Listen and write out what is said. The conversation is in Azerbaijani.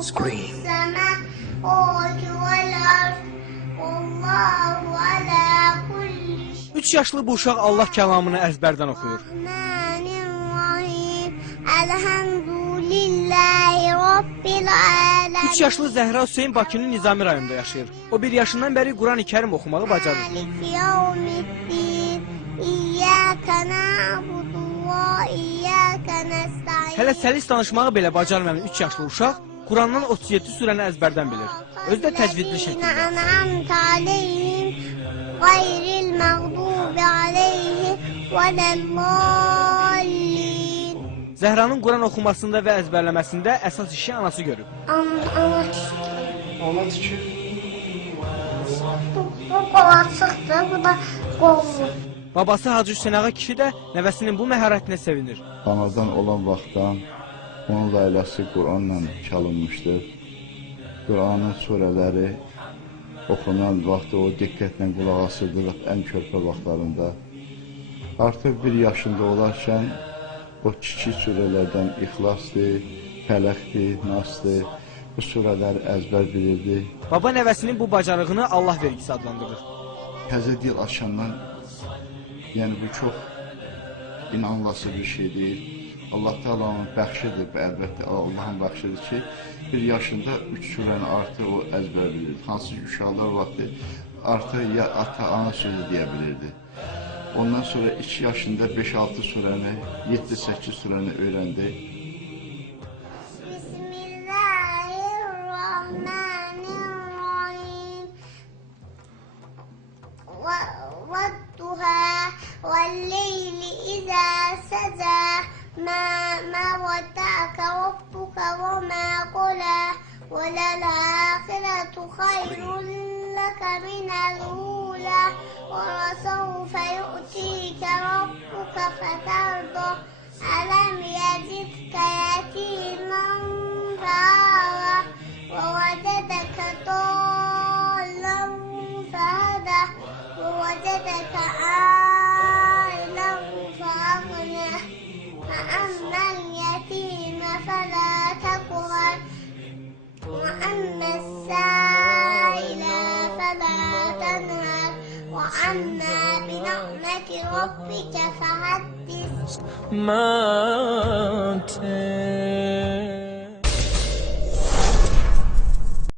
Scream. 3 yaşlı bu uşaq Allah kəlamını əzbərdən oxuyur. 3 yaşlı Zəhra Hüseyin Bakının Nizami rayonunda yaşayır. O 1 yaşından bəri Quran-ı Kərim oxumağı bacarır. Hələ səlis danışmağı belə bacarmayan 3 yaşlı uşaq Qurandan 37 surəni əzbərdən bilir. Özü də təcvidli şəkildə. Zəhranın Quran oxumasında və əzbərləməsində əsas işi anası görüb. Ana tikir. Bu qolacıqdır, bu da qollu. Babası Hacı Hüseyin Ağa kişi də nəvəsinin bu məharətinə sevinir. Anadan olan vaxtdan onun layləsi Quranla çalınmışdır. Quranın surələri oxunan vaxtı o diqqətlə qulaq asırdıq ən körpə vaxtlarında. Artıq 1 yaşında olarkən o kiçik surələrdən İxlasdır, Fələqdir, Nasdır, bu surələri əzbər bilirdi. Baba nəvəsinin bu bacarığını Allah vergisi adlandırır. Təzə dil açandan, yəni bu çox inanılası bir şeydir. Allah Teala'nın bəxşidir, əlbəttə Allahın bəxşidir ki, 1 yaşında 3 surəni artıq o əzbər bilirdi. Hansı ki, uşaqlar vaxtı artıq ya ata-ana sözü deyə bilirdi. Ondan sonra 2 yaşında 5-6 surəni, 7-8 surəni öyrəndi. Bismillahirrahmanirrahim. Vadduha velleyli izâ səcə mâ vadda'aka rabbuka ve mâ qulâ ve lel-âhiretu hayrun leke minel ûlâ ve lesawfe yu'tika rabbuka feterdâ elem yecidke yetîmen feâvâ ve vecedeke dâllen fehedâ ve vecedeke âilen feaghnâ فأما اليتيم فلا تقهر وأما السائل فلا تنهر وأما بنعمة ربك فحدث.